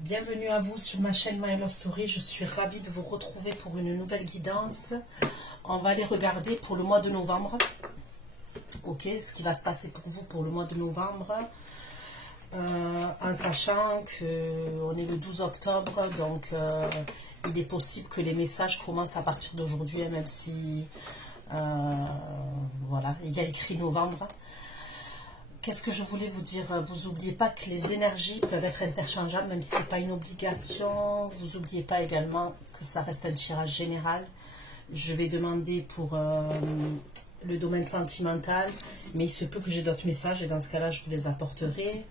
Bienvenue à vous sur ma chaîne My Love Story. Je suis ravie de vous retrouver pour une nouvelle guidance. On va aller regarder pour le mois de novembre. Ok, ce qui va se passer pour vous pour le mois de novembre. En sachant qu'on est le 12 octobre, donc il est possible que les messages commencent à partir d'aujourd'hui, même si voilà, il y a écrit novembre. Qu'est-ce que je voulais vous dire? Vous n'oubliez pas que les énergies peuvent être interchangeables, même si ce n'est pas une obligation. Vous n'oubliez pas également que ça reste un tirage général. Je vais demander pour le domaine sentimental, mais il se peut que j'ai d'autres messages et dans ce cas-là, je vous les apporterai.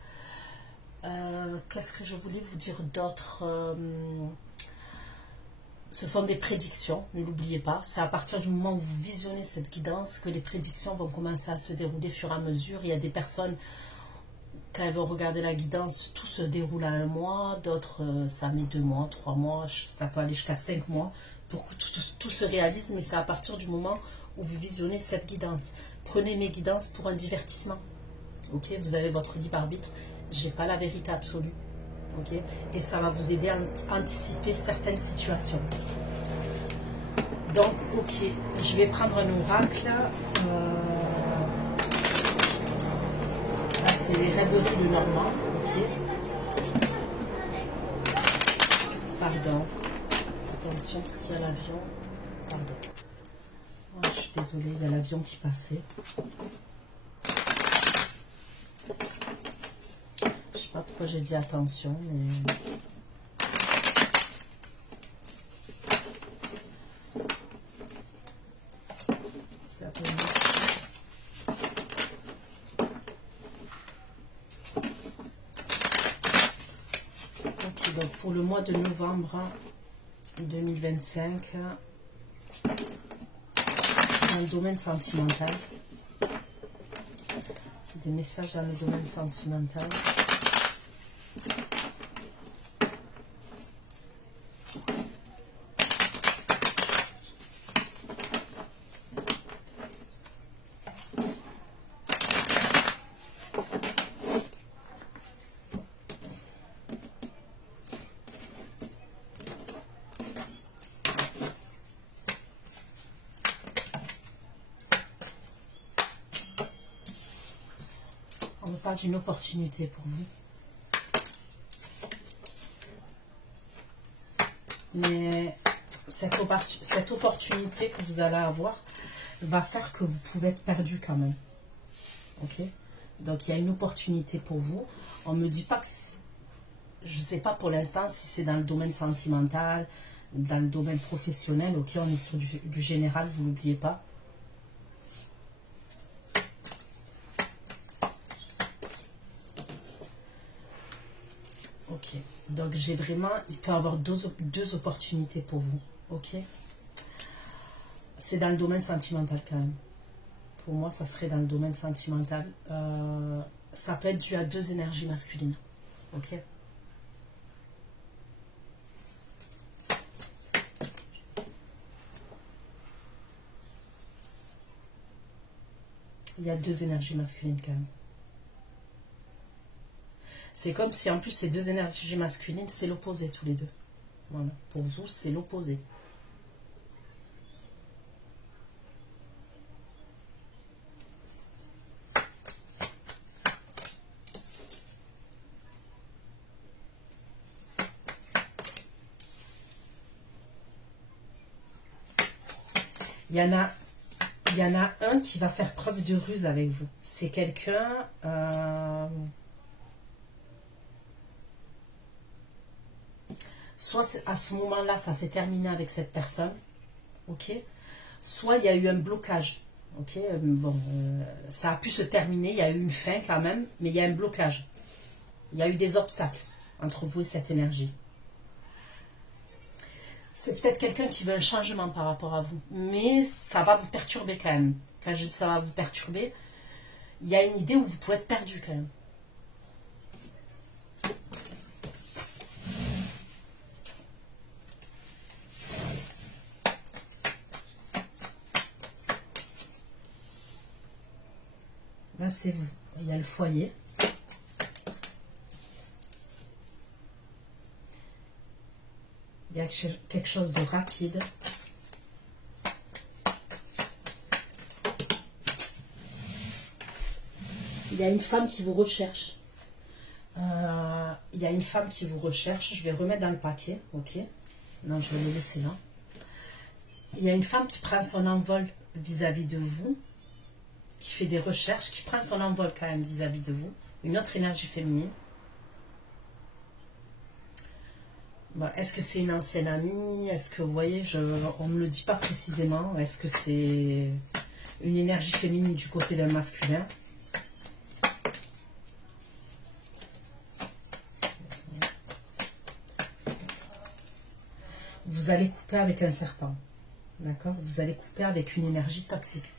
Qu'est-ce que je voulais vous dire d'autre? Ce sont des prédictions, ne l'oubliez pas. C'est à partir du moment où vous visionnez cette guidance que les prédictions vont commencer à se dérouler au fur et à mesure. Il y a des personnes, quand elles vont regarder la guidance, tout se déroule à 1 mois. D'autres, ça met 2 mois, 3 mois, ça peut aller jusqu'à 5 mois pour que tout se réalise. Mais c'est à partir du moment où vous visionnez cette guidance. Prenez mes guidances pour un divertissement. Ok, vous avez votre libre arbitre. Je n'ai pas la vérité absolue. Okay. Et ça va vous aider à anticiper certaines situations. Donc, ok, je vais prendre un oracle. Là, c'est les rêveries de Normand. Ok. Pardon. Attention, parce qu'il y a l'avion. Pardon. Oh, je suis désolée, il y a l'avion qui passait. Je sais pas pourquoi j'ai dit attention, mais... ça peut... Ok, donc pour le mois de novembre 2025, dans le domaine sentimental, des messages dans le domaine sentimental. On me parle d'une opportunité pour vous. Mais cette opportunité que vous allez avoir va faire que vous pouvez être perdu quand même. Ok? Donc il y a une opportunité pour vous. On ne me dit pas que... Je ne sais pas pour l'instant si c'est dans le domaine sentimental, dans le domaine professionnel. Ok, on est sur du général, vous n'oubliez pas. Ok, donc j'ai vraiment, il peut y avoir deux opportunités pour vous, ok. C'est dans le domaine sentimental quand même. Pour moi, ça serait dans le domaine sentimental. Ça peut être dû à 2 énergies masculines, ok. Il y a 2 énergies masculines quand même. C'est comme si en plus ces 2 énergies masculines, c'est l'opposé tous les deux. Voilà, pour vous, c'est l'opposé. Il y en a un qui va faire preuve de ruse avec vous. C'est quelqu'un... soit à ce moment-là, ça s'est terminé avec cette personne, ok. Soit il y a eu un blocage, ok. Bon, ça a pu se terminer, il y a eu une fin quand même, mais il y a un blocage. Il y a eu des obstacles entre vous et cette énergie. C'est peut-être quelqu'un qui veut un changement par rapport à vous, mais ça va vous perturber quand même. Quand je dis ça va vous perturber, il y a une idée où vous pouvez être perdu quand même. Là, c'est vous. Il y a le foyer. Il y a quelque chose de rapide. Il y a une femme qui vous recherche. Il y a une femme qui vous recherche. Je vais remettre dans le paquet. Ok. Non, je vais le laisser là. Il y a une femme qui prend son envol vis-à-vis de vous. Qui fait des recherches. Qui prend son envol quand même vis-à-vis de vous. Une autre énergie féminine. Bon, est-ce que c'est une ancienne amie? Est-ce que vous voyez, on ne me le dit pas précisément. Est-ce que c'est une énergie féminine du côté d'un masculin? Vous allez couper avec un serpent. D'accord? Vous allez couper avec une énergie toxique.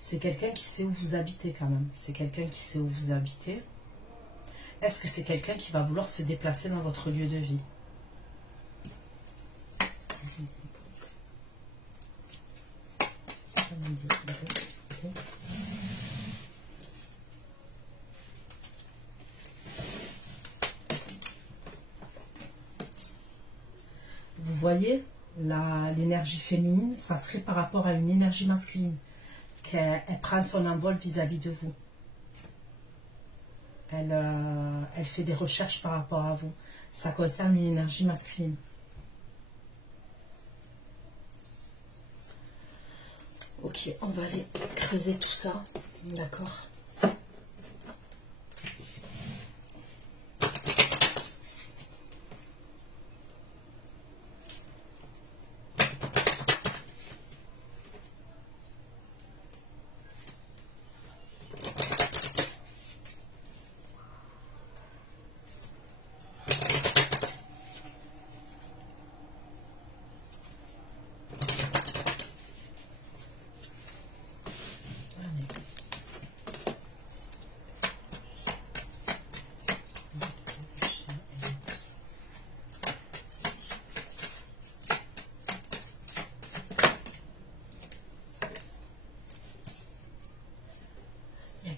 C'est quelqu'un qui sait où vous habitez quand même. C'est quelqu'un qui sait où vous habitez. Est-ce que c'est quelqu'un qui va vouloir se déplacer dans votre lieu de vie? Vous voyez, l'énergie féminine, ça serait par rapport à une énergie masculine. Qu'elle prend son envol vis-à-vis de vous. Elle fait des recherches par rapport à vous. Ça concerne une énergie masculine. Ok, on va aller creuser tout ça. D'accord.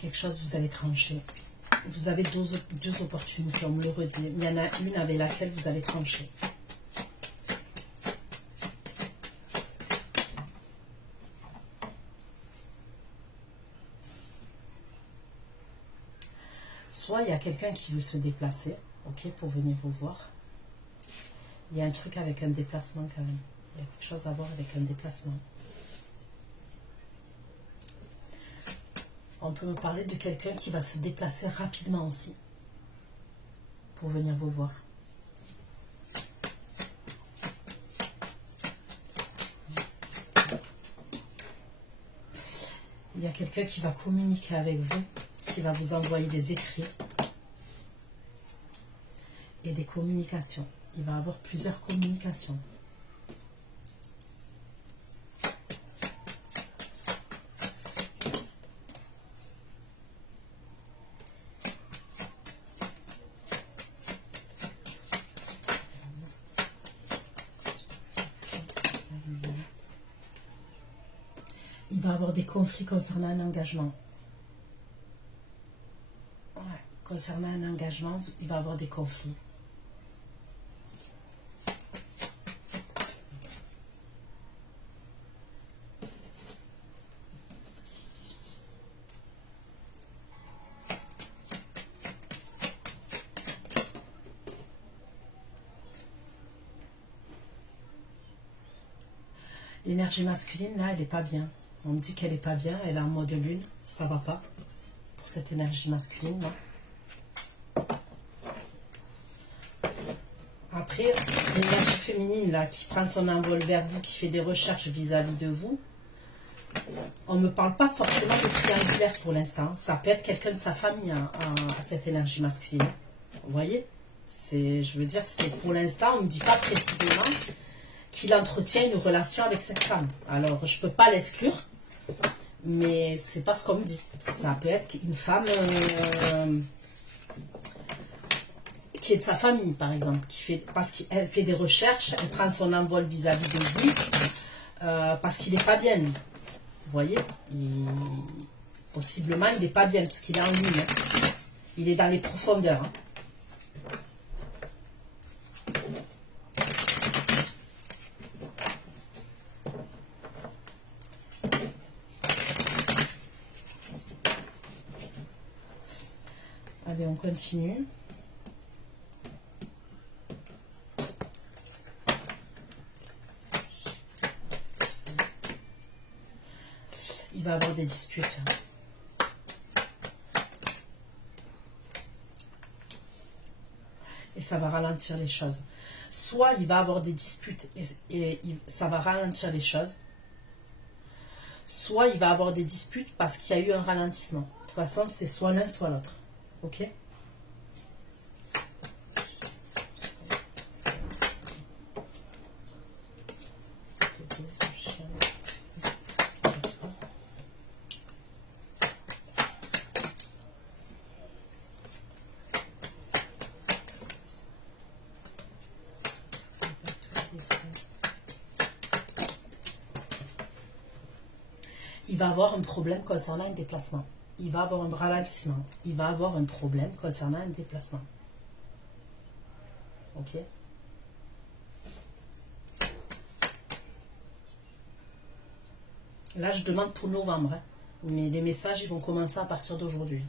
Quelque chose, vous allez trancher. Vous avez deux opportunités, on me le redit. Il y en a une avec laquelle vous allez trancher. Soit il y a quelqu'un qui veut se déplacer, ok, pour venir vous voir. Il y a un truc avec un déplacement quand même. Il y a quelque chose à voir avec un déplacement. On peut me parler de quelqu'un qui va se déplacer rapidement aussi pour venir vous voir. Il y a quelqu'un qui va communiquer avec vous, qui va vous envoyer des écrits et des communications. Il va y avoir plusieurs communications. Il va y avoir des conflits concernant un engagement. Ouais, concernant un engagement, il va y avoir des conflits. L'énergie masculine, là, elle n'est pas bien. On me dit qu'elle n'est pas bien, elle est en mode lune, ça va pas pour cette énergie masculine là. Après, l'énergie féminine là qui prend son envol vers vous, qui fait des recherches vis-à-vis de vous, on ne me parle pas forcément de triangulaire pour l'instant. Ça peut être quelqu'un de sa famille à cette énergie masculine. Vous voyez, je veux dire, c'est pour l'instant, on ne me dit pas précisément qu'il entretient une relation avec cette femme. Alors, je ne peux pas l'exclure, mais c'est pas ce qu'on me dit. Ça peut être une femme qui est de sa famille, par exemple, parce qu'elle fait des recherches, elle prend son envol vis-à-vis de lui, parce qu'il n'est pas bien, lui. Vous voyez, Possiblement, il n'est pas bien, parce qu'il est en ligne. Hein. Il est dans les profondeurs. Hein. Allez, on continue. Il va avoir des disputes. Et ça va ralentir les choses. Soit il va avoir des disputes et ça va ralentir les choses. Soit il va avoir des disputes parce qu'il y a eu un ralentissement. De toute façon, c'est soit l'un, soit l'autre. Ok ? Il va avoir un problème concernant un déplacement. Il va avoir un ralentissement. Il va avoir un problème concernant un déplacement. Ok? Là, je demande pour novembre. Hein. Mais les messages, ils vont commencer à partir d'aujourd'hui.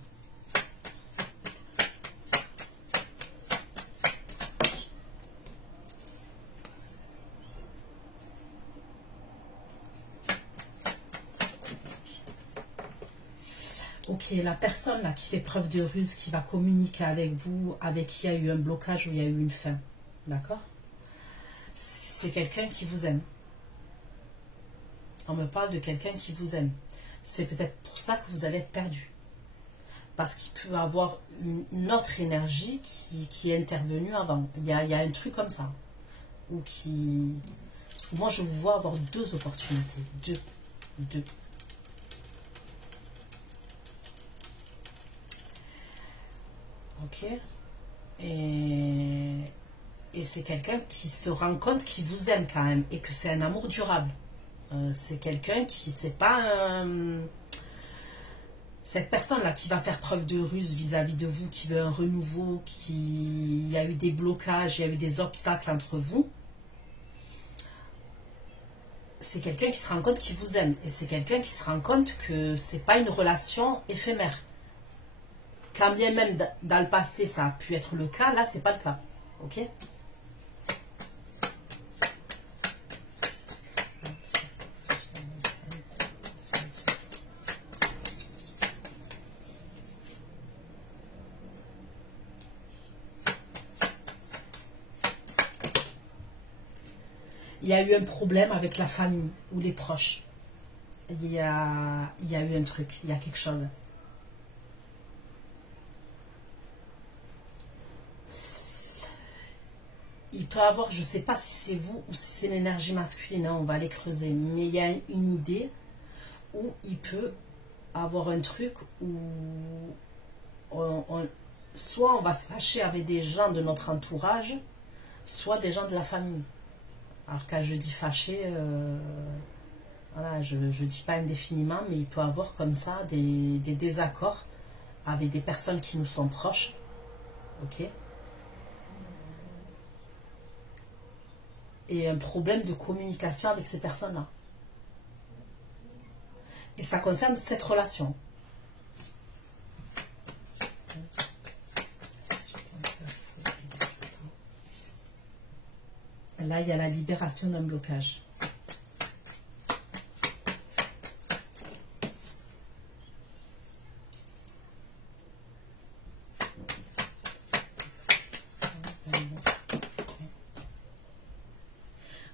Ok, la personne là qui fait preuve de ruse, qui va communiquer avec vous, avec qui il y a eu un blocage ou il y a eu une fin, d'accord? C'est quelqu'un qui vous aime. On me parle de quelqu'un qui vous aime. C'est peut-être pour ça que vous allez être perdu. Parce qu'il peut avoir une autre énergie qui est intervenue avant. Il y a un truc comme ça. Ou qui... Parce que moi, je vous vois avoir deux opportunités. Deux. Ok. Et c'est quelqu'un qui se rend compte qu'il vous aime quand même. Et que c'est un amour durable. C'est quelqu'un qui... C'est pas cette personne-là qui va faire preuve de ruse vis-à-vis de vous, qui veut un renouveau, il y a eu des blocages, il y a eu des obstacles entre vous. C'est quelqu'un qui se rend compte qu'il vous aime. Et c'est quelqu'un qui se rend compte que c'est pas une relation éphémère. Quand bien même dans le passé, ça a pu être le cas, là, c'est pas le cas. Ok ? Il y a eu un problème avec la famille ou les proches. Il y a eu un truc, il y a quelque chose. Il peut avoir, je ne sais pas si c'est vous ou si c'est l'énergie masculine, hein, on va aller creuser, mais il y a une idée où il peut avoir un truc où soit on va se fâcher avec des gens de notre entourage, soit des gens de la famille. Alors quand je dis fâché, voilà, je ne dis pas indéfiniment, mais il peut avoir comme ça des désaccords avec des personnes qui nous sont proches. Ok ? Et un problème de communication avec ces personnes-là. Et ça concerne cette relation. Là, il y a la libération d'un blocage.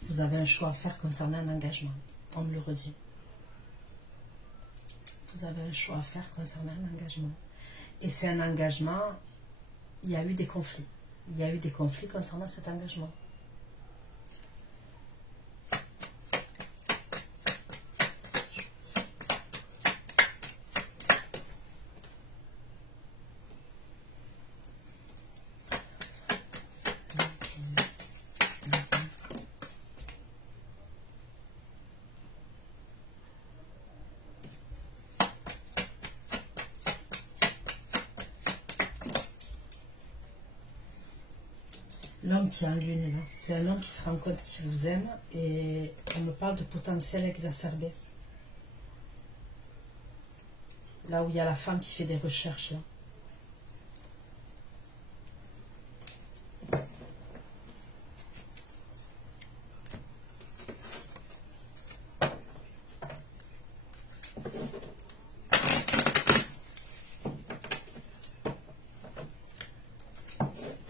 Vous avez un choix à faire concernant un engagement. On me le redit. Vous avez un choix à faire concernant un engagement. Et c'est un engagement, il y a eu des conflits. Il y a eu des conflits concernant cet engagement. L'homme qui est en lune, là, c'est un homme qui se rend compte qu'il vous aime et on me parle de potentiel exacerbé. Là où il y a la femme qui fait des recherches, là.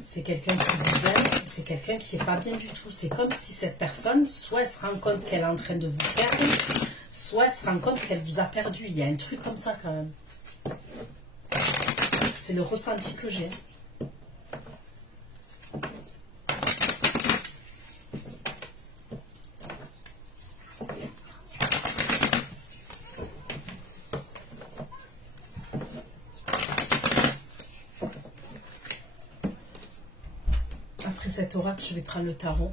C'est quelqu'un qui vous aime, c'est quelqu'un qui n'est pas bien du tout. C'est comme si cette personne, soit elle se rend compte qu'elle est en train de vous perdre, soit elle se rend compte qu'elle vous a perdu. Il y a un truc comme ça quand même. C'est le ressenti que j'ai. Après cet oracle, je vais prendre le tarot.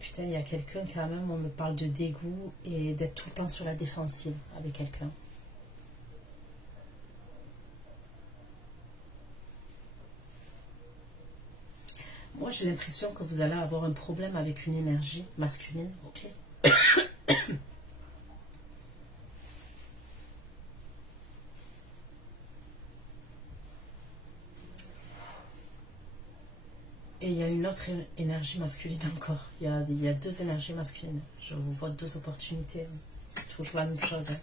Putain, il y a quelqu'un quand même, on me parle de dégoût et d'être tout le temps sur la défensive avec quelqu'un. Moi, j'ai l'impression que vous allez avoir un problème avec une énergie masculine, ok? Et il y a une autre énergie masculine encore. Il y a deux énergies masculines. Je vous vois deux opportunités. Toujours la même chose. Hein.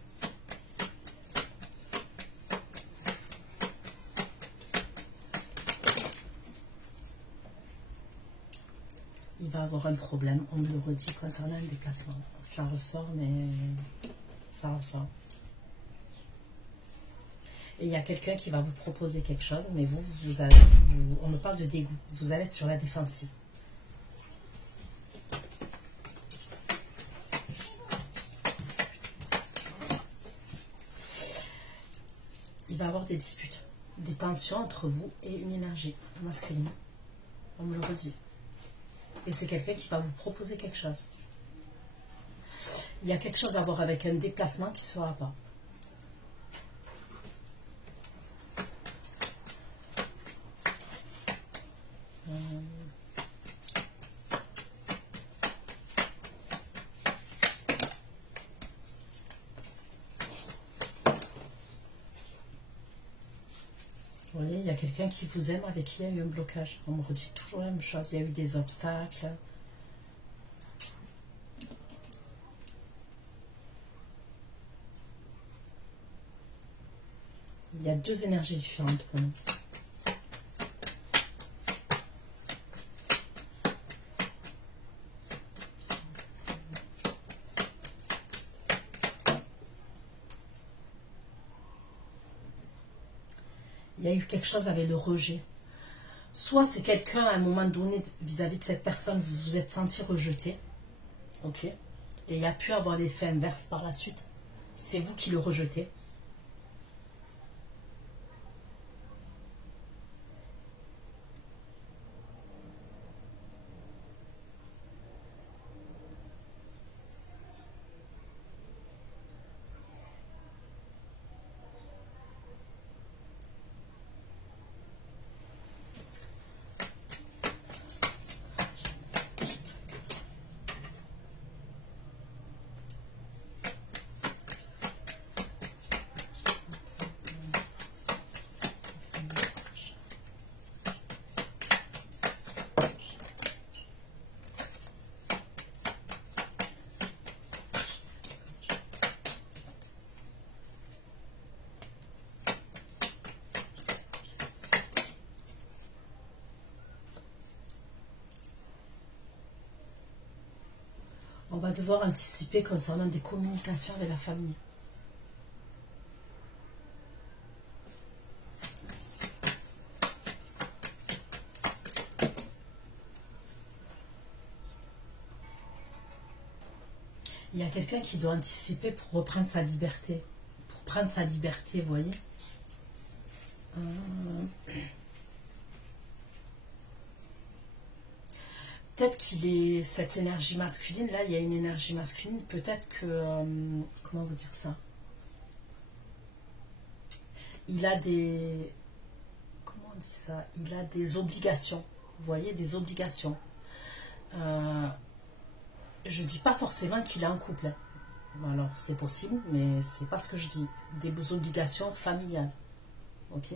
Il va avoir un problème, on me le redit concernant un déplacement. Ça ressort, mais ça ressort. Et il y a quelqu'un qui va vous proposer quelque chose, mais on me parle de dégoût. Vous allez être sur la défensive. Il va y avoir des disputes, des tensions entre vous et une énergie masculine. On me le redit. Et c'est quelqu'un qui va vous proposer quelque chose. Il y a quelque chose à voir avec un déplacement qui ne se fera pas. Vous voyez, il y a quelqu'un qui vous aime avec qui il y a eu un blocage. On me redit toujours la même chose. Il y a eu des obstacles. Il y a deux énergies différentes pour nous. Il y a eu quelque chose avec le rejet. Soit c'est quelqu'un, à un moment donné, vis-à-vis de cette personne, vous vous êtes senti rejeté. Ok. Et il y a pu avoir l'effet inverse par la suite. C'est vous qui le rejetez. On va devoir anticiper concernant des communications avec la famille. Il y a quelqu'un qui doit anticiper pour reprendre sa liberté. Pour prendre sa liberté, vous voyez. peut-être qu'il est cette énergie masculine, là il y a une énergie masculine, peut-être que, comment vous dire ça, il a des, comment on dit ça, il a des obligations, vous voyez, des obligations. Je dis pas forcément qu'il est en couple, hein. Alors c'est possible, mais c'est pas ce que je dis, des obligations familiales, ok,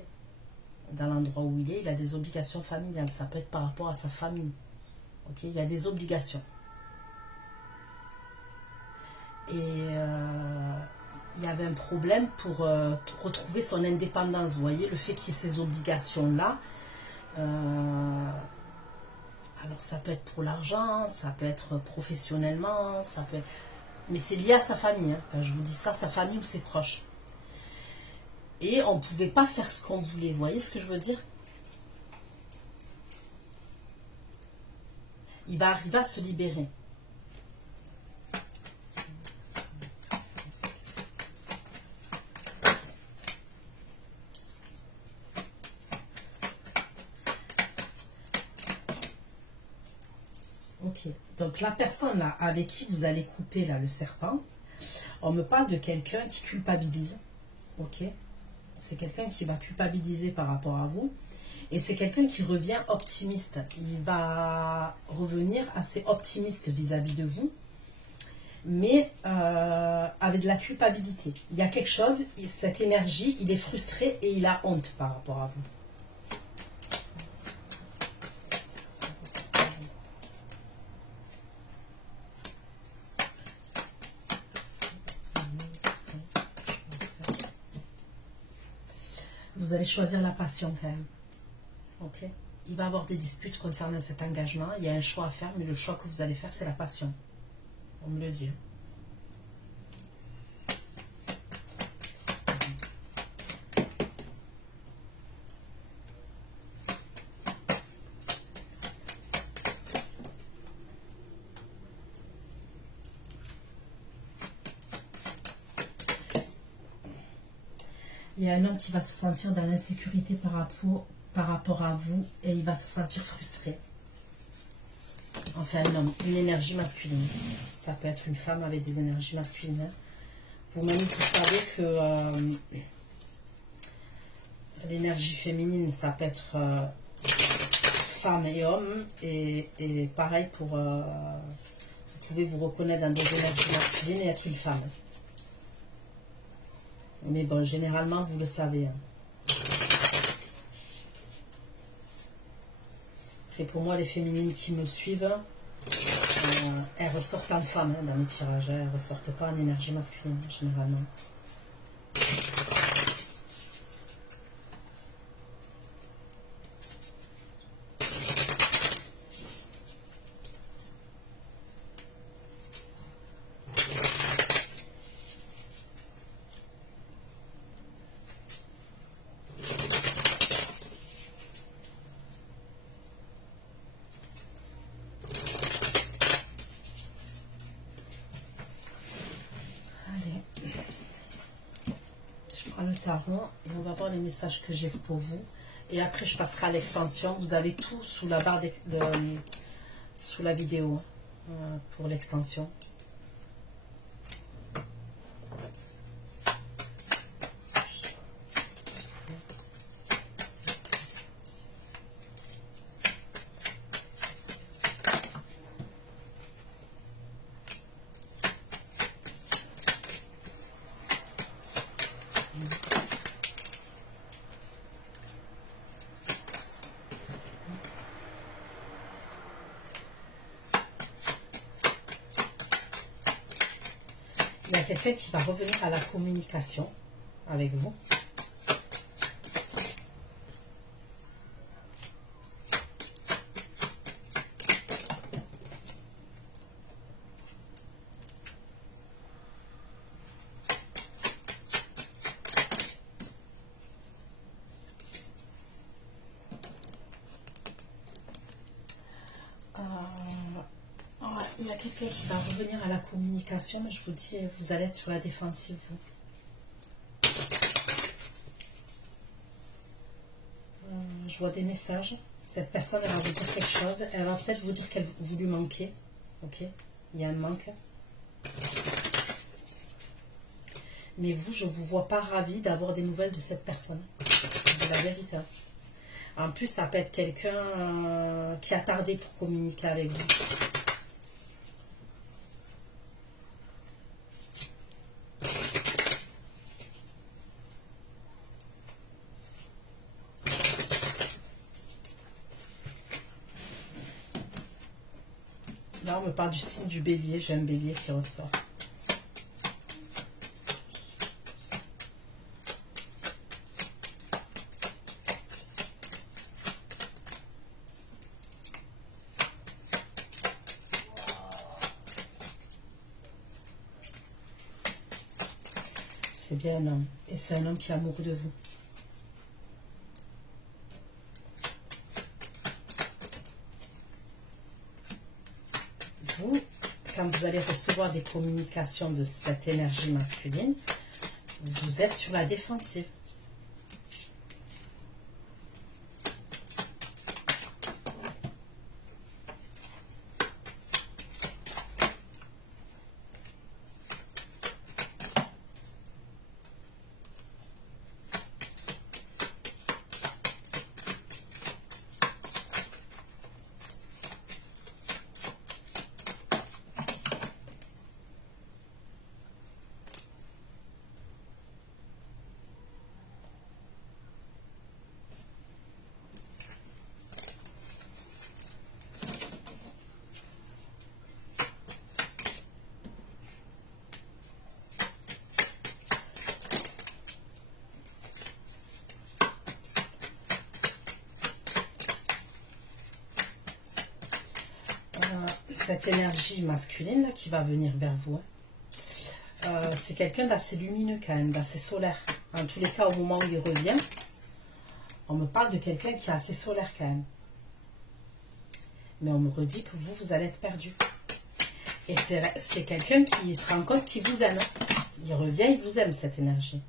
dans l'endroit où il a des obligations familiales, ça peut être par rapport à sa famille, ok, il a des obligations. Et il y avait un problème pour retrouver son indépendance, vous voyez, le fait qu'il y ait ces obligations-là, alors ça peut être pour l'argent, ça peut être professionnellement, ça peut être... mais c'est lié à sa famille, hein. Quand je vous dis ça, sa famille ou ses proches. Et on ne pouvait pas faire ce qu'on voulait, vous voyez ce que je veux dire? Il va arriver à se libérer. Ok, donc la personne là avec qui vous allez couper là le serpent, on me parle de quelqu'un qui culpabilise, ok, c'est quelqu'un qui va culpabiliser par rapport à vous, et c'est quelqu'un qui revient optimiste, il va revenir assez optimiste vis-à-vis de vous, mais avec de la culpabilité, il y a quelque chose, cette énergie, il est frustré et il a honte par rapport à vous. Vous allez choisir la passion quand même. Ok. Il va y avoir des disputes concernant cet engagement. Il y a un choix à faire, mais le choix que vous allez faire, c'est la passion. On me le dit. Il y a un homme qui va se sentir dans l'insécurité par rapport à vous et il va se sentir frustré. Enfin, un homme, une énergie masculine. Ça peut être une femme avec des énergies masculines. Vous-même, vous savez que l'énergie féminine, ça peut être femme et homme. Et pareil, pour vous pouvez vous reconnaître dans des énergies masculines et être une femme. Mais bon, généralement, vous le savez. Et pour moi, les féminines qui me suivent, elles ressortent en femme dans mes tirages. Elles ne ressortent pas en énergie masculine, généralement. Le tarot et on va voir les messages que j'ai pour vous et après je passerai à l'extension. Vous avez tout sous la barre sous la vidéo pour l'extension. Il y a quelqu'un qui va revenir à la communication avec vous. Il y a quelqu'un qui va revenir à la communication, mais je vous dis, vous allez être sur la défensive, vous. Je vois des messages. Cette personne, elle va vous dire quelque chose. Elle va peut-être vous dire qu'elle vous lui manquez. Ok? Il y a un manque. Mais vous, je ne vous vois pas ravi d'avoir des nouvelles de cette personne. C'est la vérité. En plus, ça peut être quelqu'un qui a tardé pour communiquer avec vous. Là, on me parle du signe du bélier. J'ai un bélier qui ressort. C'est bien un homme. Et c'est un homme qui est amoureux de vous. Vous, quand vous allez recevoir des communications de cette énergie masculine, vous êtes sur la défensive. Cette énergie masculine là, qui va venir vers vous, c'est quelqu'un d'assez lumineux quand même, d'assez solaire. En tous les cas, au moment où il revient, on me parle de quelqu'un qui est assez solaire quand même. Mais on me redit que vous, vous allez être perdu. Et c'est quelqu'un qui se rend compte qu'il vous aime. Il revient, il vous aime, cette énergie.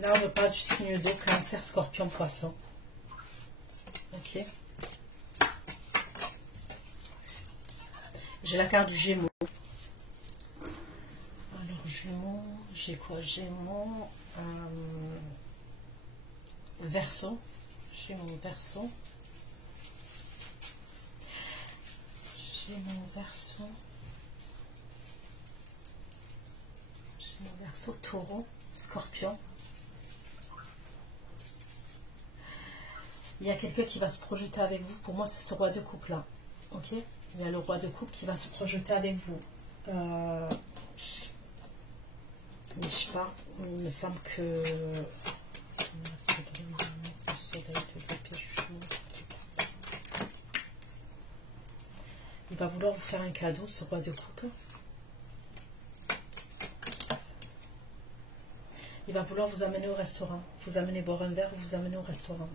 Là, on me parle du signe d'eau, Cancer, Scorpion, Poisson. Ok. J'ai la carte du Gémeaux. Alors, Gémeaux, j'ai quoi? Gémeaux, Verseau. Gémeaux, Verseau. Gémeaux, Verseau. Gémeaux, Verseau, Taureau, Scorpion. Il y a quelqu'un qui va se projeter avec vous. Pour moi, c'est ce roi de coupe là. Ok? Il y a le roi de coupe qui va se projeter avec vous. Mais je sais pas. Il me semble que... Il va vouloir vous faire un cadeau, ce roi de coupe. Il va vouloir vous amener au restaurant. Vous amener boire un verre ou vous amener au restaurant.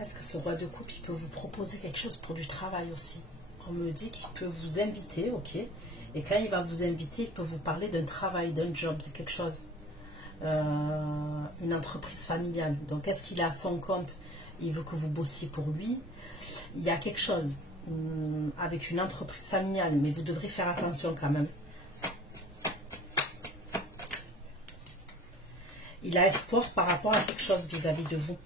Est-ce que ce roi de coupe, il peut vous proposer quelque chose pour du travail aussi? On me dit qu'il peut vous inviter, ok? Et quand il va vous inviter, il peut vous parler d'un travail, d'un job, de quelque chose. Une entreprise familiale. Donc, est-ce qu'il est à son compte? Il veut que vous bossiez pour lui. Il y a quelque chose avec une entreprise familiale, mais vous devrez faire attention quand même. Il a espoir par rapport à quelque chose vis-à-vis de vous.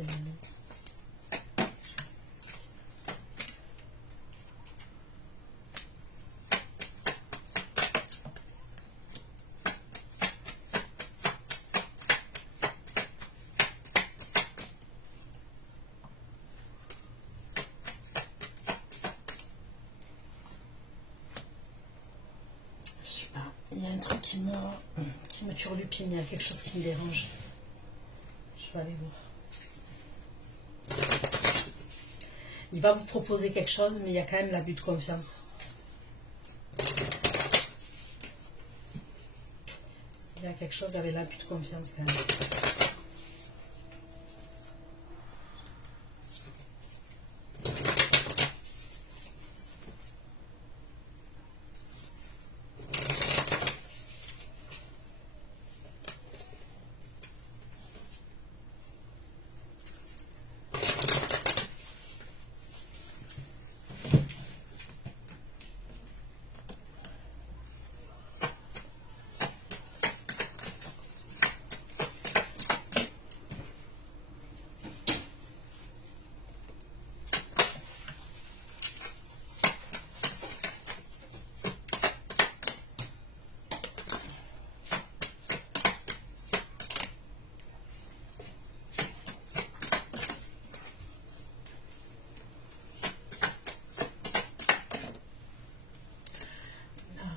vérifier la lune. Il y a un truc qui me turlupine, il y a quelque chose qui me dérange. Je vais aller voir. Il va vous proposer quelque chose, mais il y a quand même l'abus de confiance. Il y a quelque chose avec l'abus de confiance quand même.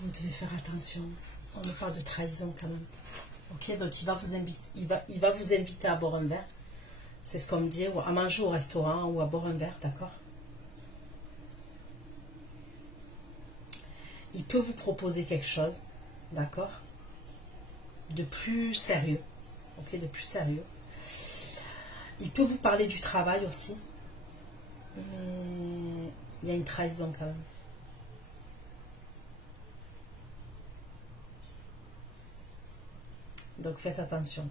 Vous devez faire attention. On me parle de trahison quand même. Ok, donc il va vous inviter à boire un verre. C'est ce qu'on me dit, ou à manger au restaurant ou à boire un verre, d'accord? Il peut vous proposer quelque chose, d'accord? De plus sérieux. Ok, de plus sérieux. Il peut vous parler du travail aussi. Mais il y a une trahison quand même. Donc faites attention.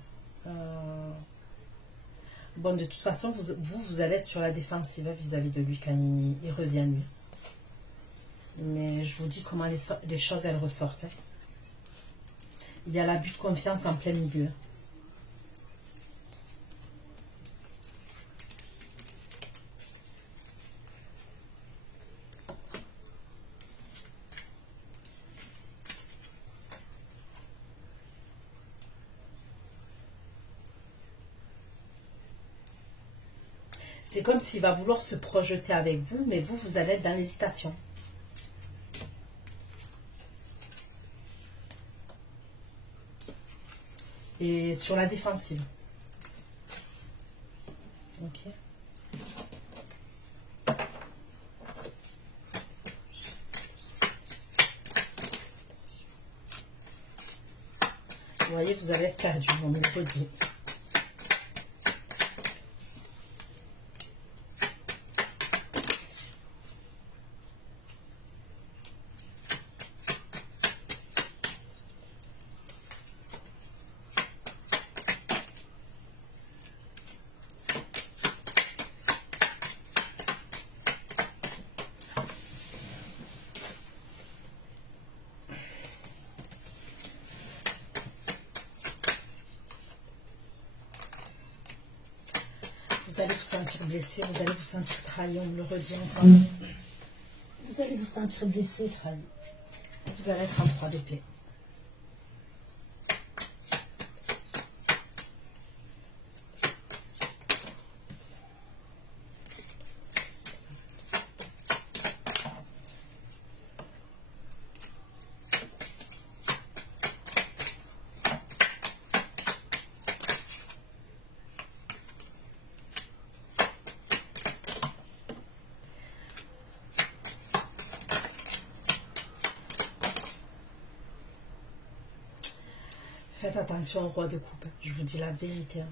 Bon, de toute façon, vous allez être sur la défensive vis-à-vis de lui quand il revient, lui. Mais je vous dis comment les choses, elles ressortent. Hein. Il y a l'abus de confiance en plein milieu. C'est comme s'il va vouloir se projeter avec vous, mais vous allez être dans l'hésitation. Et sur la défensive. Ok. Vous voyez, vous allez être perdu, on me le redit. Vous allez vous sentir blessé, vous allez vous sentir trahi, on me le redit encore. Vous allez vous sentir blessé, trahi. Vous allez être en 3 d'épée. Faites attention au roi de coupe, je vous dis la vérité.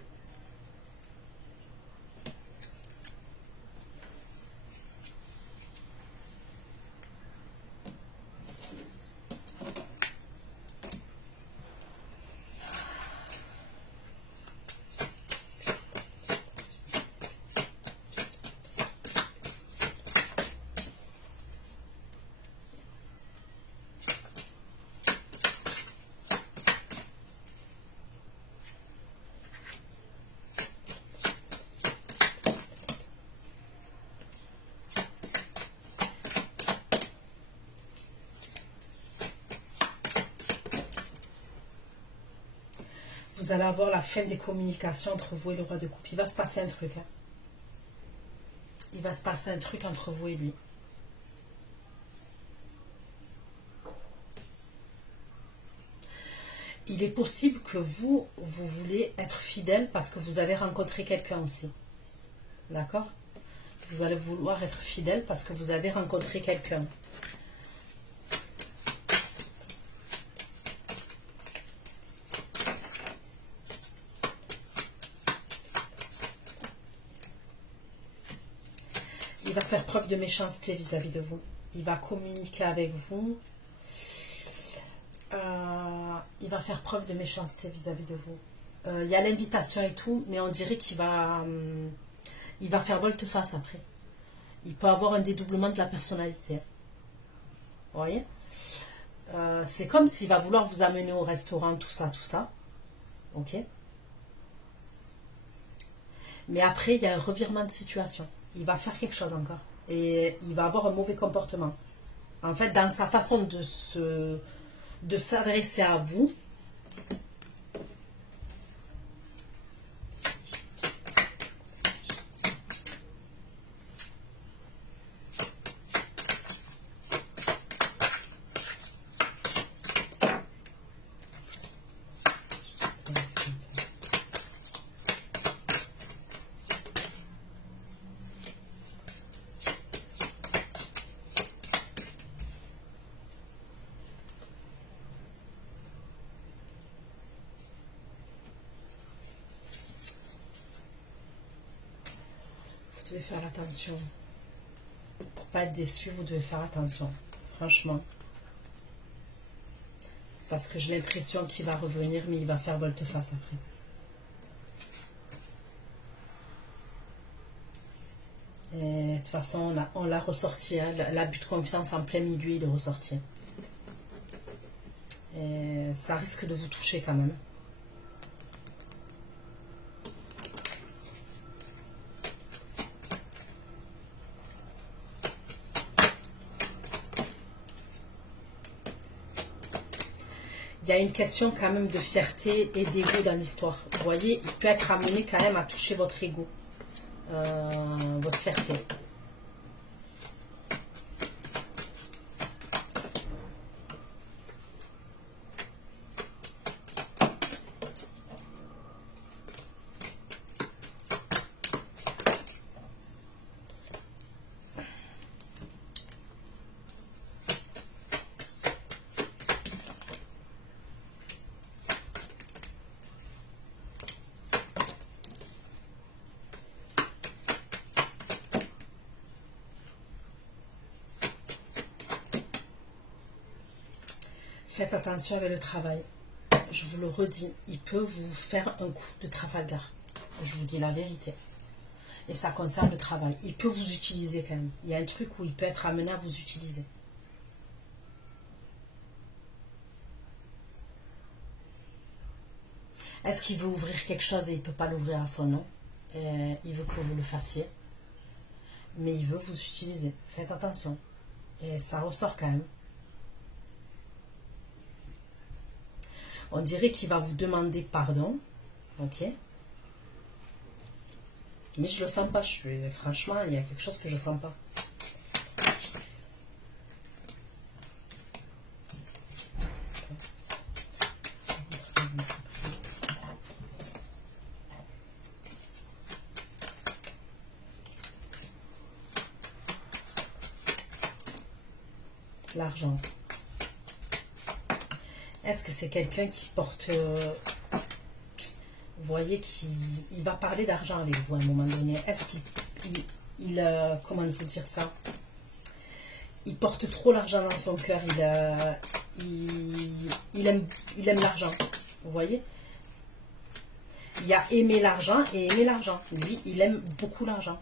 Vous allez avoir la fin des communications entre vous et le roi de coupe. Il va se passer un truc. Hein. Il va se passer un truc entre vous et lui. Il est possible que vous voulez être fidèle parce que vous avez rencontré quelqu'un aussi. D'accord? Vous allez vouloir être fidèle parce que vous avez rencontré quelqu'un. Il va faire preuve de méchanceté vis-à-vis de vous. Il va communiquer avec vous. Il va faire preuve de méchanceté vis-à-vis de vous. Il y a l'invitation et tout, mais on dirait qu'il va, il va faire volte-face après. Il peut avoir un dédoublement de la personnalité. Vous voyez? C'est comme s'il va vouloir vous amener au restaurant, tout ça, tout ça. Ok? Mais après, il y a un revirement de situation. Il va faire quelque chose encore. Et il va avoir un mauvais comportement. En fait, dans sa façon de s'adresser à vous, vous devez faire attention. Pour pas être déçu, vous devez faire attention. Franchement. Parce que j'ai l'impression qu'il va revenir, mais il va faire volte-face après. Et de toute façon, on l'a ressorti. Hein, l'abus de confiance en plein milieu, il est ressorti. Et ça risque de vous toucher quand même. Il y a une question quand même de fierté et d'ego dans l'histoire. Vous voyez, il peut être amené quand même à toucher votre ego, votre fierté. Faites attention avec le travail. Je vous le redis, il peut vous faire un coup de Trafalgar. Je vous dis la vérité. Et ça concerne le travail. Il peut vous utiliser quand même. Il y a un truc où il peut être amené à vous utiliser. Est-ce qu'il veut ouvrir quelque chose et il ne peut pas l'ouvrir à son nom? Il veut que vous le fassiez. Mais il veut vous utiliser. Faites attention. Et ça ressort quand même. On dirait qu'il va vous demander pardon. Ok. Mais je ne le sens pas. Franchement, il y a quelque chose que je ne sens pas. L'argent. Est-ce que c'est quelqu'un qui porte... vous voyez qu'il va parler d'argent avec vous à un moment donné. Est-ce qu'il comment vous dire ça? Il porte trop l'argent dans son cœur. Il aime l'argent. Vous voyez? Il y a aimer l'argent et aimer l'argent. Lui, il aime beaucoup l'argent.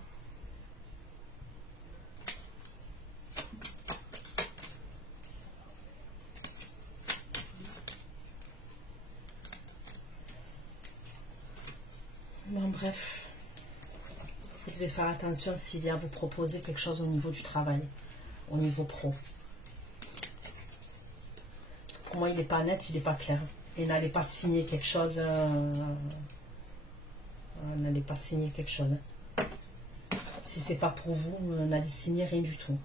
Bon, bref, vous devez faire attention s'il vient vous proposer quelque chose au niveau du travail, au niveau pro. Parce que pour moi, il n'est pas net, il n'est pas clair. Et n'allez pas signer quelque chose. N'allez pas signer quelque chose. Si c'est pas pour vous, n'allez signer rien du tout.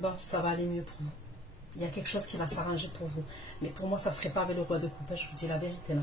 Bon, ça va aller mieux pour vous. Il y a quelque chose qui va s'arranger pour vous. Mais pour moi, ça ne serait pas avec le roi de coupe. Je vous dis la vérité là.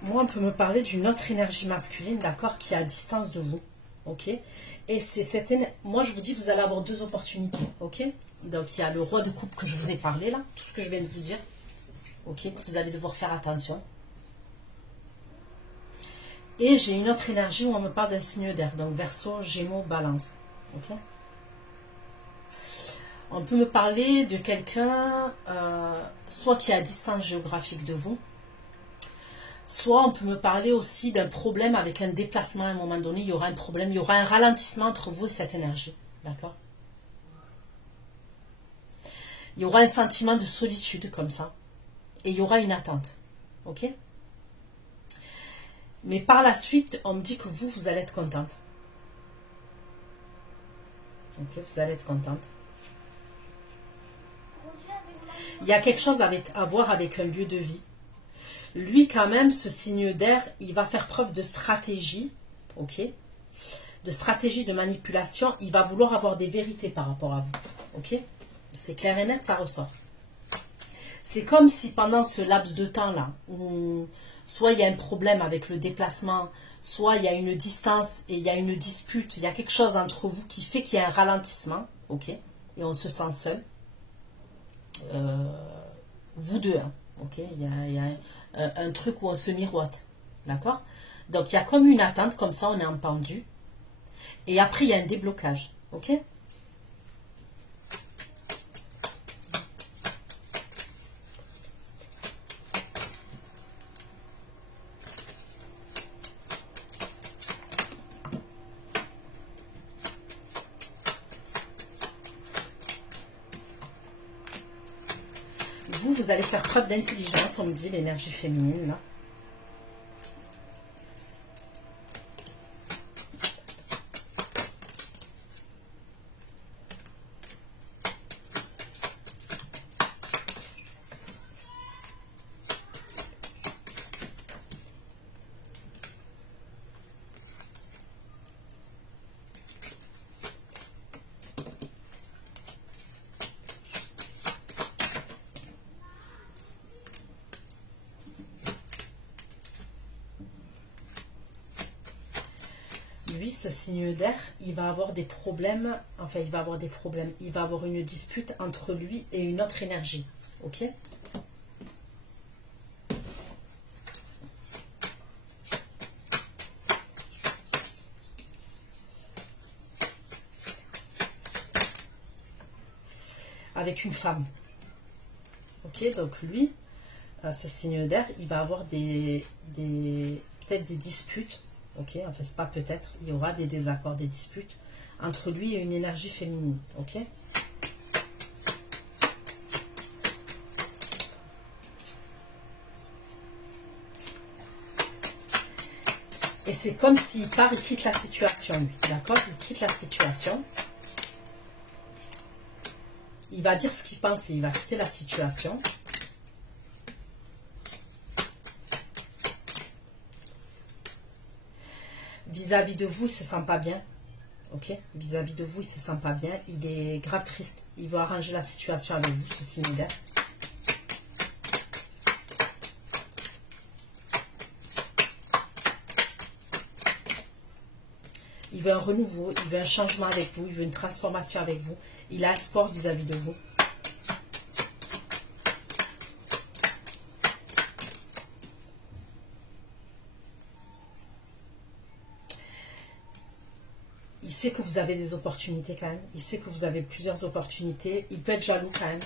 Moi, on peut me parler d'une autre énergie masculine, d'accord, qui est à distance de vous, ok. Et c'est cette énergie, moi je vous dis, vous allez avoir deux opportunités, ok. Donc il y a le roi de coupe que je vous ai parlé là, tout ce que je viens de vous dire, ok, vous allez devoir faire attention. Et j'ai une autre énergie où on me parle d'un signe d'air, donc Verseau, Gémeaux, Balance, ok. On peut me parler de quelqu'un, soit qui est à distance géographique de vous, soit on peut me parler aussi d'un problème avec un déplacement à un moment donné. Il y aura un problème, il y aura un ralentissement entre vous et cette énergie. D'accord? Il y aura un sentiment de solitude comme ça. Et il y aura une attente. Ok? Mais par la suite, on me dit que vous allez être contente. Ok, vous allez être contente. Il y a quelque chose à voir avec un lieu de vie. Lui, quand même, ce signe d'air, il va faire preuve de stratégie, ok, de stratégie de manipulation. Il va vouloir avoir des vérités par rapport à vous, ok. C'est clair et net, ça ressort. C'est comme si pendant ce laps de temps-là, où soit il y a un problème avec le déplacement, soit il y a une distance et il y a une dispute, il y a quelque chose entre vous qui fait qu'il y a un ralentissement, ok, et on se sent seul. Vous deux, hein, ok, il y a un truc où on se miroite, d'accord. Donc il y a comme une attente, comme ça on est en pendu, et après il y a un déblocage, ok. Vous allez faire preuve d'intelligence, on me dit, l'énergie féminine, là. Lui, ce signe d'air, il va avoir des problèmes, enfin il va avoir des problèmes, il va avoir une dispute entre lui et une autre énergie, ok. Avec une femme, ok. Donc lui, ce signe d'air, il va avoir peut-être des disputes. Ok, enfin c'est pas peut-être, il y aura des désaccords, des disputes entre lui et une énergie féminine, ok. Et c'est comme s'il part, il quitte la situation, lui. D'accord? Il quitte la situation. Il va dire ce qu'il pense et il va quitter la situation. Vis-à-vis de vous, il ne se sent pas bien. Ok? Vis-à-vis de vous, il ne se sent pas bien. Il est grave triste. Il veut arranger la situation avec vous, ce similaire. Il veut un renouveau, il veut un changement avec vous, il veut une transformation avec vous. Il a espoir vis-à-vis de vous. Il sait que vous avez des opportunités quand même. Il sait que vous avez plusieurs opportunités. Il peut être jaloux quand même.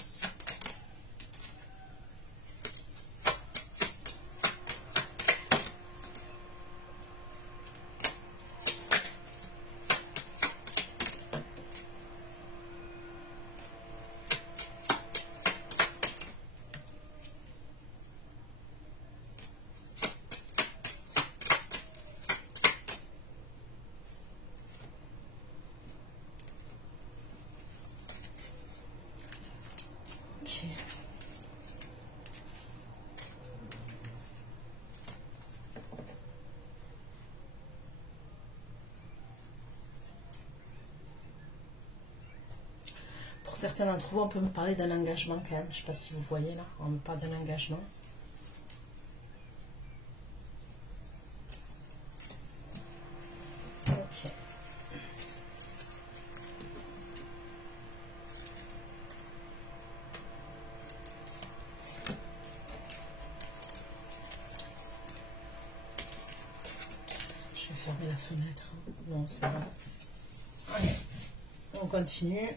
Pour certains d'entre vous, on peut me parler d'un engagement quand même. Je ne sais pas si vous voyez là, on me parle d'un engagement. Ok. Je vais fermer la fenêtre. Non, c'est bon. Allez, on continue.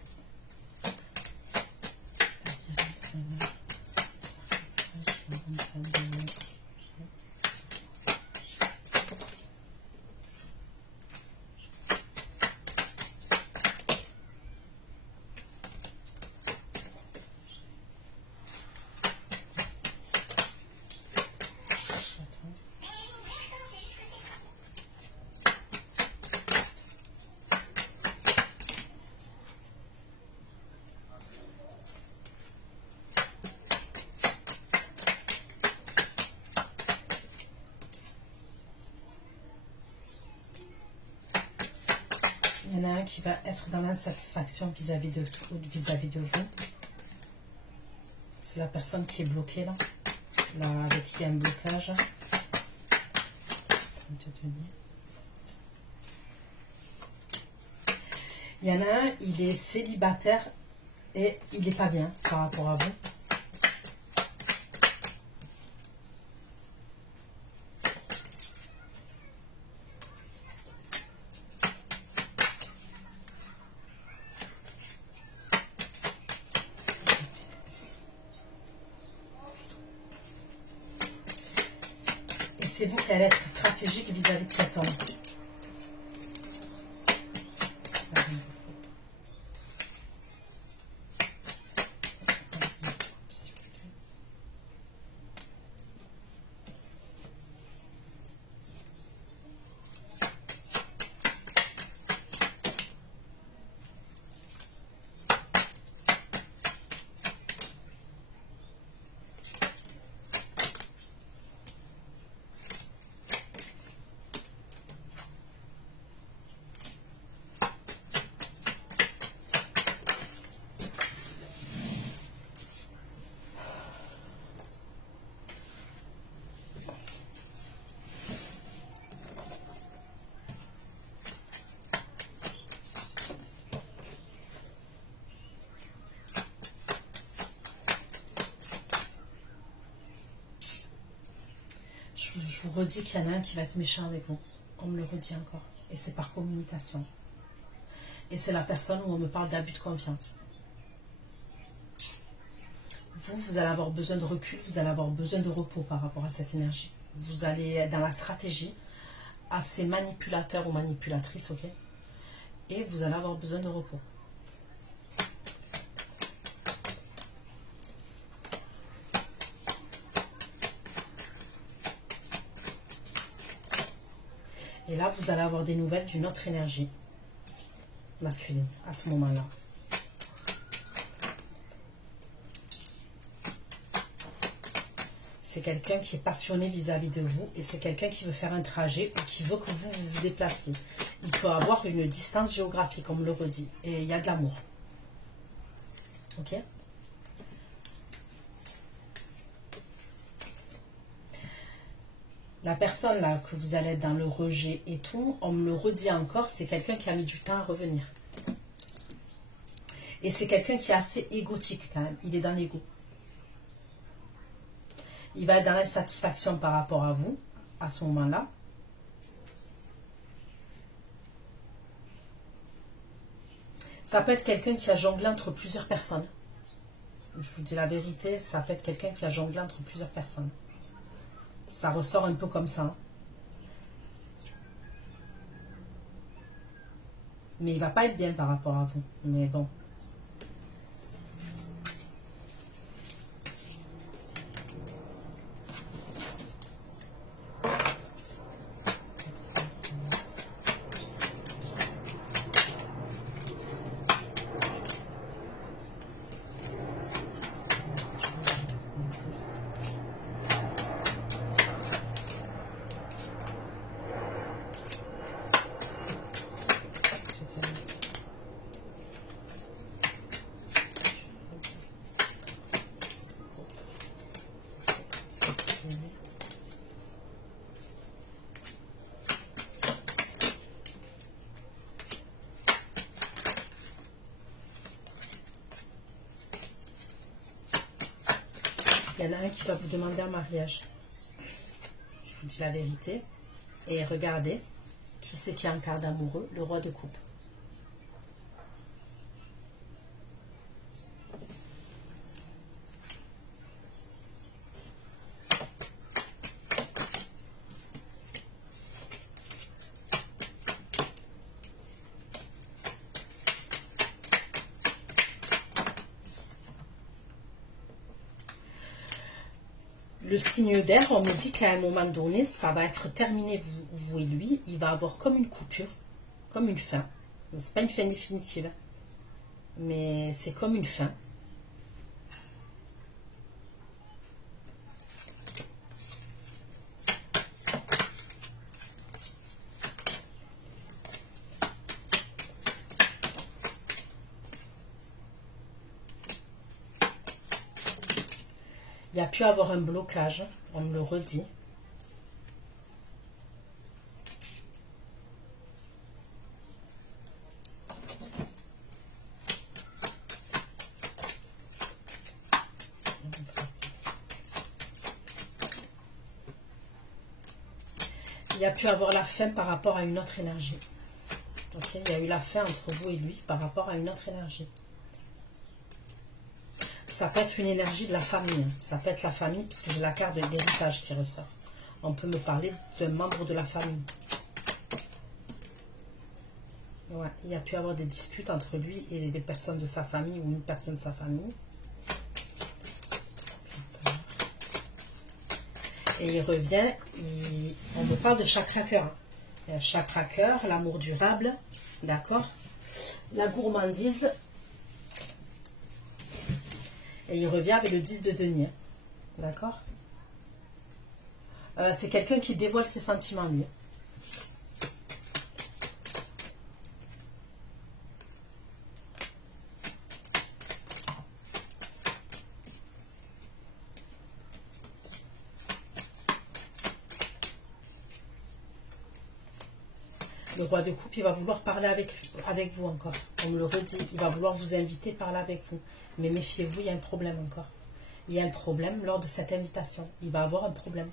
Il y en a un qui va être dans l'insatisfaction vis-à-vis de vous. C'est la personne qui est bloquée là. Là, avec qui il y a un blocage. Il y en a un, il est célibataire et il n'est pas bien par rapport à vous. Et c'est vous qui allez être stratégique vis-à-vis de cet homme. Je vous redis qu'il y en a un qui va être méchant avec vous. On me le redit encore. Et c'est par communication. Et c'est la personne où on me parle d'abus de confiance. Vous allez avoir besoin de recul, vous allez avoir besoin de repos par rapport à cette énergie. Vous allez être dans la stratégie assez manipulateur ou manipulatrice, ok? Et vous allez avoir besoin de repos. Et là, vous allez avoir des nouvelles d'une autre énergie masculine à ce moment-là. C'est quelqu'un qui est passionné vis-à-vis de vous et c'est quelqu'un qui veut faire un trajet ou qui veut que vous vous déplaciez. Il peut avoir une distance géographique, on me le redit. Et il y a de l'amour. Ok? La personne là que vous allez être dans le rejet et tout, on me le redit encore, c'est quelqu'un qui a mis du temps à revenir. Et c'est quelqu'un qui est assez égotique quand même. Il est dans l'ego. Il va être dans l'insatisfaction par rapport à vous, à ce moment-là. Ça peut être quelqu'un qui a jonglé entre plusieurs personnes. Je vous dis la vérité, ça peut être quelqu'un qui a jonglé entre plusieurs personnes. Ça ressort un peu comme ça. Mais il va pas être bien par rapport à vous. Mais bon. Il y en a un qui va vous demander un mariage. Je vous dis la vérité. Et regardez, qui c'est qui est en quart d'amoureux? Le roi de coupe. Le signe d'air, on me dit qu'à un moment donné, ça va être terminé, vous et lui. Il va avoir comme une coupure, comme une fin. C'est pas une fin définitive, mais c'est comme une fin. Il y a pu avoir un blocage, on me le redit. Il y a pu avoir la fin par rapport à une autre énergie. Okay, il y a eu la fin entre vous et lui par rapport à une autre énergie. Ça peut être une énergie de la famille. Ça peut être la famille, puisque j'ai la carte d'héritage qui ressort. On peut me parler d'un membre de la famille. Ouais, il y a pu avoir des disputes entre lui et des personnes de sa famille ou une personne de sa famille. Et il revient, on me parle de chakra cœur. Chakra cœur, l'amour durable, d'accord? La gourmandise. Et il revient avec le 10 de denier. D'accord? C'est quelqu'un qui dévoile ses sentiments, lui. Le roi de coupe, il va vouloir parler avec vous encore. On me le redit. Il va vouloir vous inviter, parler avec vous. Mais méfiez-vous, il y a un problème encore. Il y a un problème lors de cette invitation. Il va avoir un problème.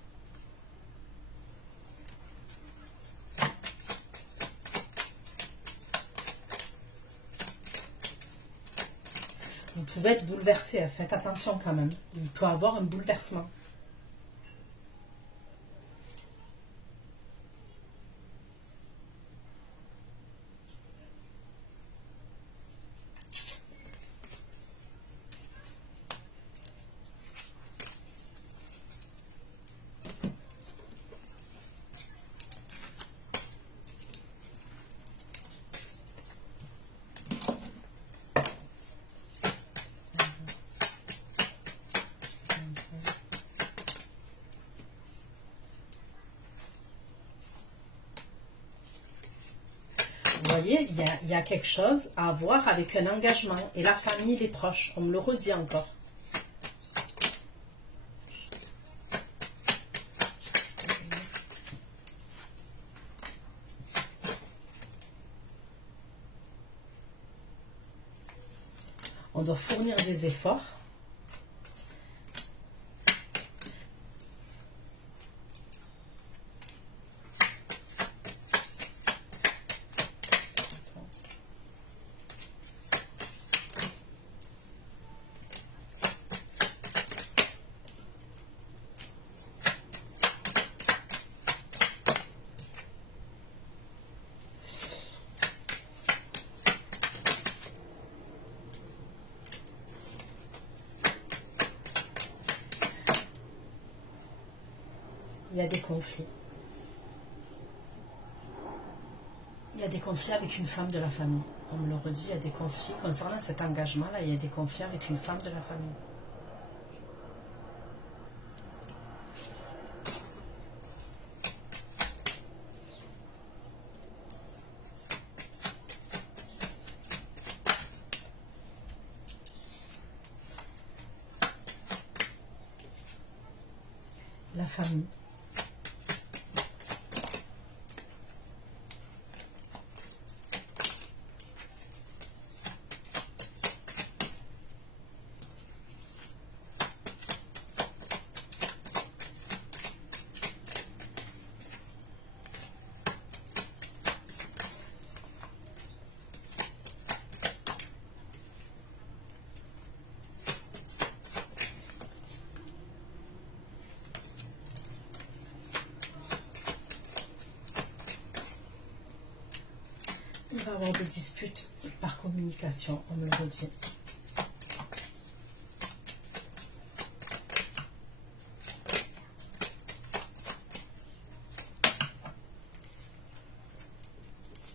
Vous pouvez être bouleversé. Faites attention quand même. Il peut y avoir un bouleversement. voyez, il y a quelque chose à voir avec un engagement. Et la famille, les proches, on me le redit encore. On doit fournir des efforts. Il y a des conflits. Il y a des conflits avec une femme de la famille. On me le redit, il y a des conflits. Concernant cet engagement-là, il y a des conflits avec une femme de la famille. La famille. Il va y avoir des disputes par communication, on me le redit.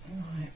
Ouais.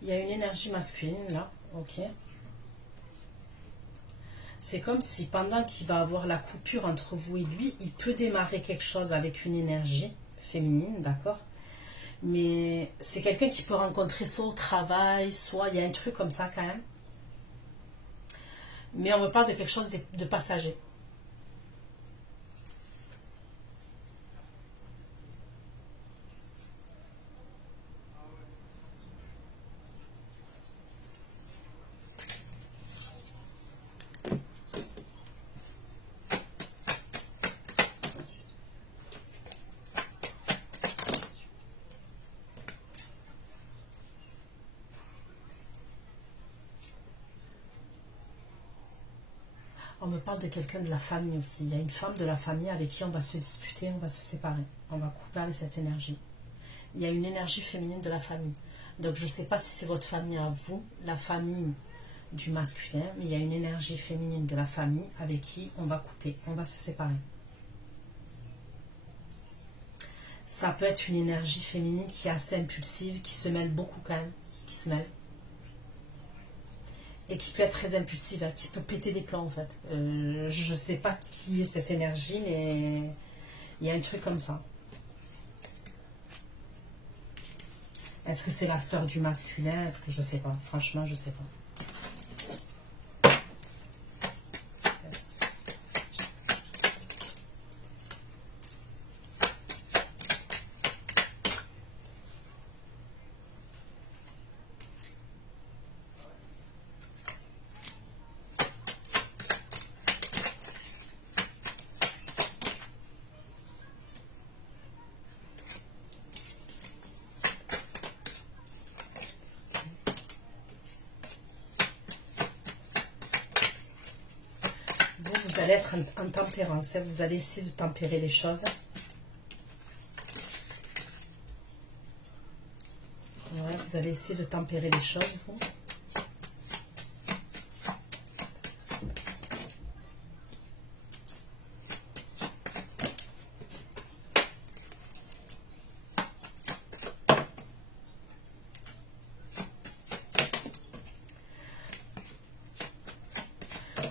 Il y a une énergie masculine là, ok. C'est comme si pendant qu'il va avoir la coupure entre vous et lui, il peut démarrer quelque chose avec une énergie féminine, d'accord? Mais c'est quelqu'un qui peut rencontrer soit au travail, soit il y a un truc comme ça quand même. Mais on me parle de quelque chose de passager. On me parle de quelqu'un de la famille aussi. Il y a une femme de la famille avec qui on va se disputer, on va se séparer. On va couper avec cette énergie. Il y a une énergie féminine de la famille. Donc je ne sais pas si c'est votre famille à vous, la famille du masculin, mais il y a une énergie féminine de la famille avec qui on va couper, on va se séparer. Ça peut être une énergie féminine qui est assez impulsive, qui se mêle beaucoup quand même, qui se mêle. Et qui peut être très impulsive, hein, qui peut péter des plombs en fait. Je ne sais pas qui est cette énergie, mais il y a un truc comme ça. Est-ce que c'est la sœur du masculin? Est-ce que je sais pas? Franchement, je sais pas. être en tempérance, hein. Vous allez essayer de tempérer les choses. Ouais, vous allez essayer de tempérer les choses, vous.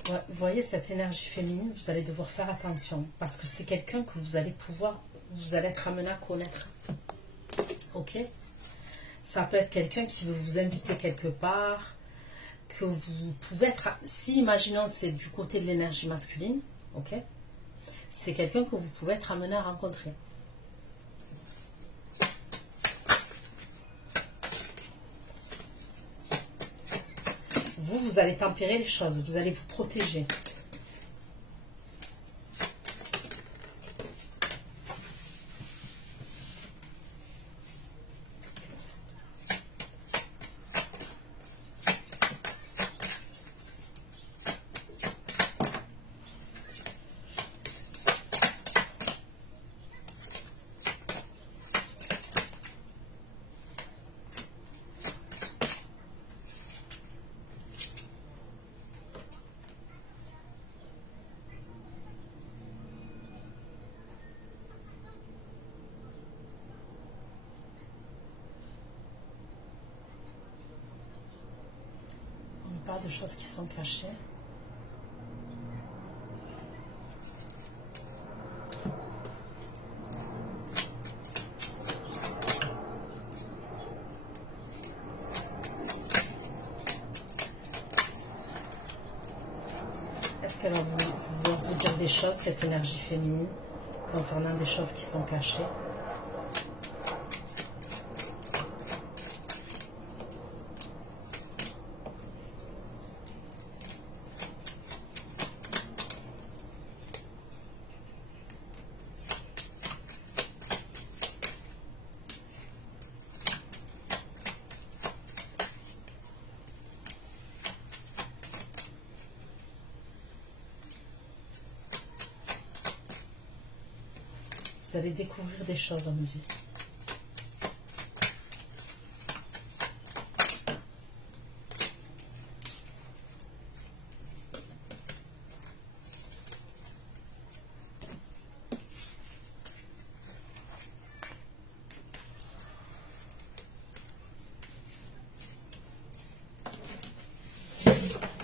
Ouais, vous voyez cette énergie féminine, vous allez devoir faire attention parce que c'est quelqu'un que vous allez être amené à connaître. Ok? Ça peut être quelqu'un qui veut vous inviter quelque part, que vous pouvez être, si imaginons c'est du côté de l'énergie masculine, ok? C'est quelqu'un que vous pouvez être amené à rencontrer. Vous allez tempérer les choses, vous allez vous protéger. Pas de choses qui sont cachées. Est-ce qu'elle va vous dire des choses, cette énergie féminine, concernant des choses qui sont cachées? Vous allez découvrir des choses, on me dit.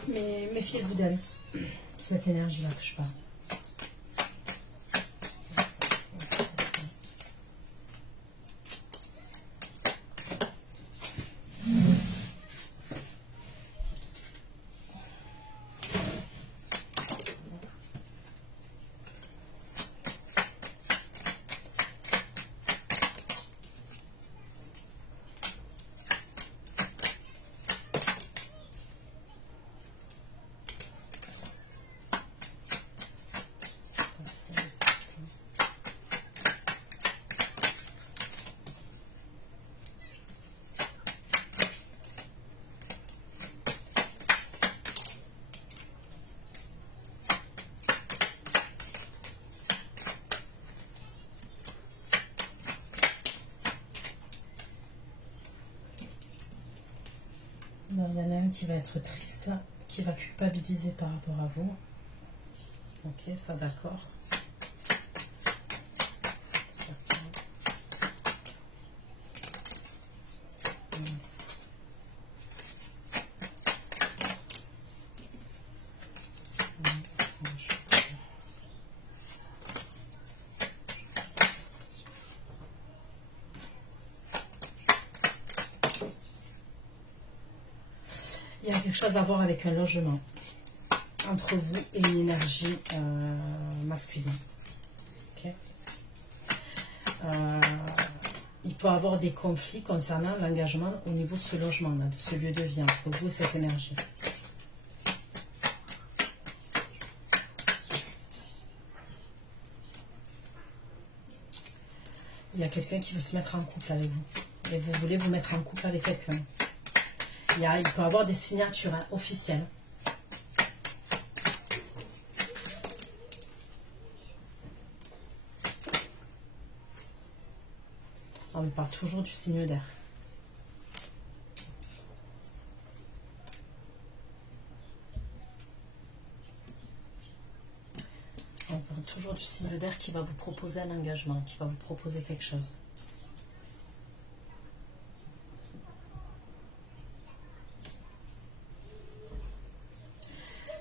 Mais méfiez-vous d'elle, cette énergie-là que je parle. Non, il y en a un qui va être triste, qui va culpabiliser par rapport à vous. Ok, ça d'accord. Il y a quelque chose à voir avec un logement entre vous et une énergie masculine. Okay. Il peut y avoir des conflits concernant l'engagement au niveau de ce logement-là, de ce lieu de vie entre vous et cette énergie. Il y a quelqu'un qui veut se mettre en couple avec vous. Et vous voulez vous mettre en couple avec quelqu'un. Il peut y avoir des signatures officielles. On me parle toujours du signe d'air. On parle toujours du signe d'air qui va vous proposer un engagement, qui va vous proposer quelque chose.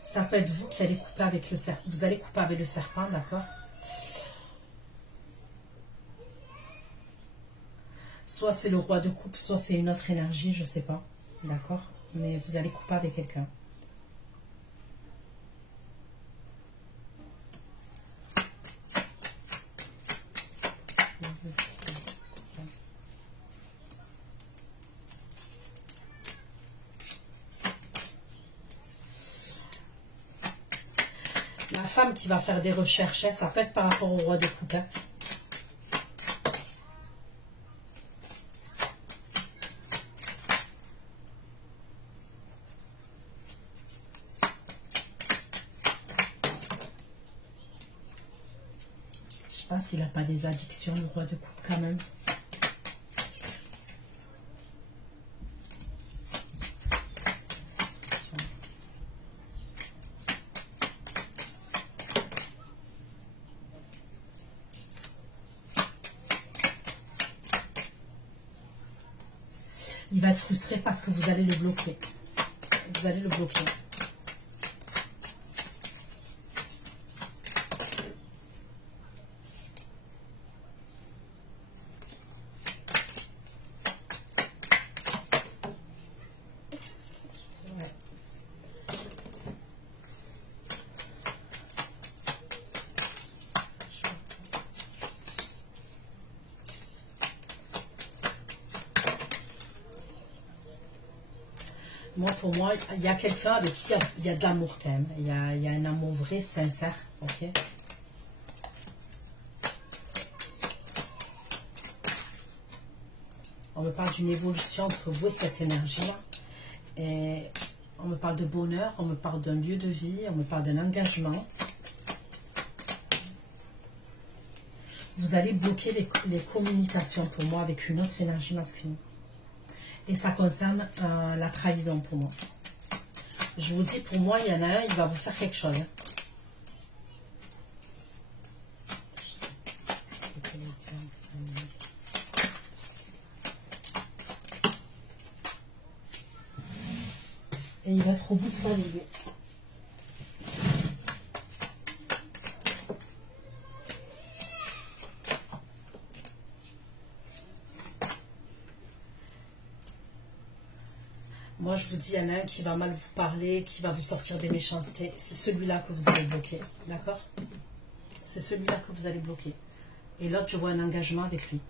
Ça peut être vous qui allez couper avec le serpent. Vous allez couper avec le serpent, d'accord? Soit c'est le roi de coupe, soit c'est une autre énergie, je ne sais pas. D'accord? Mais vous allez couper avec quelqu'un. La femme qui va faire des recherches, ça peut être par rapport au roi de coupe. Je sais pas s'il n'a pas des addictions, le roi de coupe quand même. Il va être frustré parce que vous allez le bloquer. Vous allez le bloquer. Moi, pour moi, il y a quelqu'un avec qui il y a de l'amour quand même. Il y a un amour vrai, sincère. Ok. On me parle d'une évolution entre vous et cette énergie-là. Et on me parle de bonheur, on me parle d'un lieu de vie, on me parle d'un engagement. Vous allez bloquer les communications pour moi avec une autre énergie masculine. Et ça concerne la trahison pour moi. Je vous dis, pour moi, il y en a un, il va vous faire quelque chose. Et il va être au bout de sa vie. Moi, je vous dis, il y en a un qui va mal vous parler, qui va vous sortir des méchancetés. C'est celui-là que vous allez bloquer. D'accord? C'est celui-là que vous allez bloquer. Et l'autre, je vois un engagement avec lui.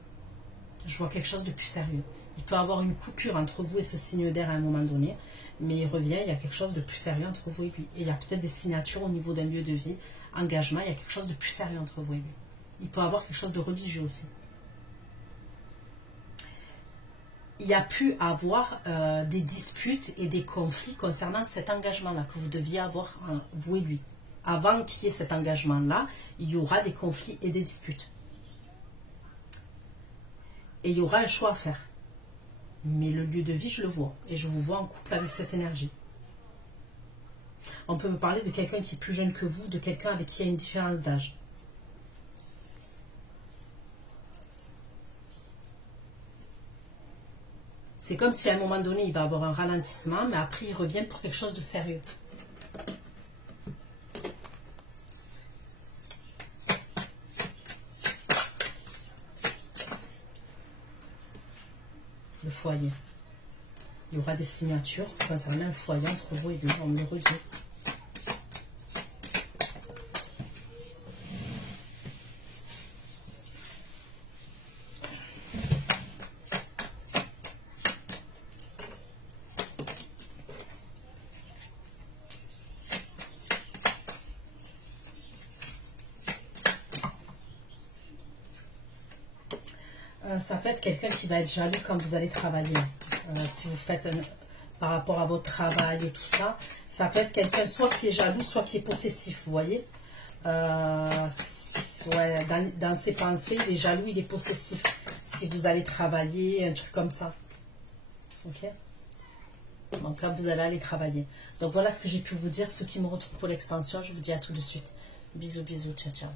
Je vois quelque chose de plus sérieux. Il peut y avoir une coupure entre vous et ce signe d'air à un moment donné, mais il revient, il y a quelque chose de plus sérieux entre vous et lui. Et il y a peut-être des signatures au niveau d'un lieu de vie, engagement, il y a quelque chose de plus sérieux entre vous et lui. Il peut y avoir quelque chose de religieux aussi. Il y a pu avoir des disputes et des conflits concernant cet engagement-là que vous deviez avoir, vous et lui. Avant qu'il y ait cet engagement-là, il y aura des conflits et des disputes. Et il y aura un choix à faire. Mais le lieu de vie, je le vois. Et je vous vois en couple avec cette énergie. On peut me parler de quelqu'un qui est plus jeune que vous, de quelqu'un avec qui il y a une différence d'âge. C'est comme si à un moment donné, il va avoir un ralentissement, mais après, il revient pour quelque chose de sérieux. Le foyer. Il y aura des signatures concernant un foyer entre vous et lui, on me le redit. Ça peut être quelqu'un qui va être jaloux quand vous allez travailler. Si vous faites par rapport à votre travail et tout ça, ça peut être quelqu'un soit qui est jaloux, soit qui est possessif, vous voyez. Ouais, dans ses pensées, il est jaloux, il est possessif. si vous allez travailler, un truc comme ça. Ok? Donc là, vous allez aller travailler. Donc voilà ce que j'ai pu vous dire. Ceux qui me retrouvent pour l'extension, je vous dis à tout de suite. Bisous, bisous, ciao, ciao.